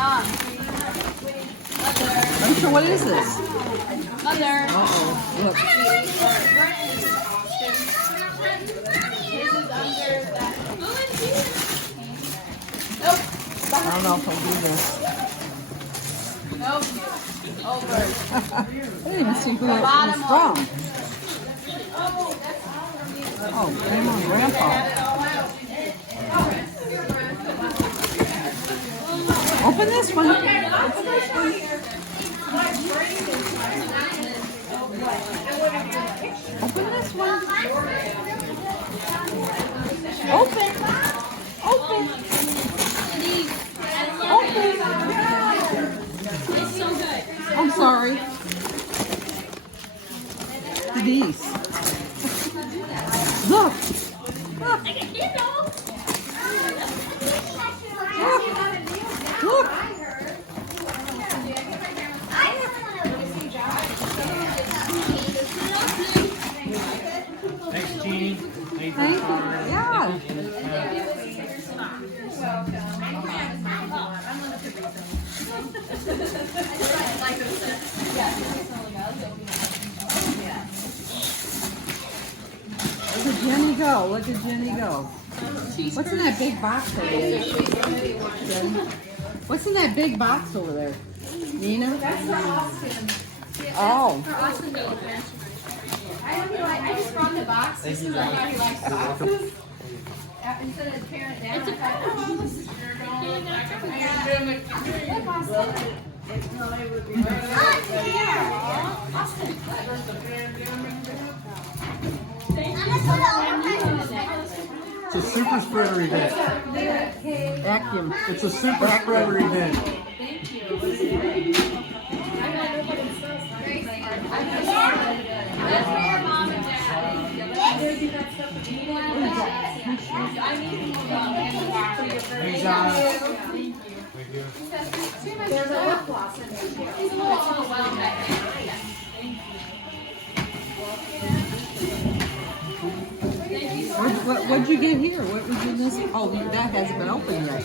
I'm sure. What is this? Mother. Uh-oh. Look. Nope. I don't know if I'll do this. Nope. Over. I didn't even see who it was from. Oh, blame on Grandpa. Open this one. Open this one. Open this one. Open. Open. Open. I'm sorry. Denise. Look. Look. Look. Look. Thanks, Jeannie. Thank you. Yeah. Look at Jenny go. Look at Jenny go. What's in that big box over there? Jenny? What's in that big box over there? Nina? That's for Austin. Oh. For Austin to open. I just brought the box. This is like how he likes boxes. Instead of tearing it down, I thought, oh, this is your dog. It's a super spreader event. Vacuum. It's a super spreader event. Hey, John. There's a lip gloss in there. He's a little overwhelmed back there. What'd you get here? What was in this? Oh, that hasn't been opened yet.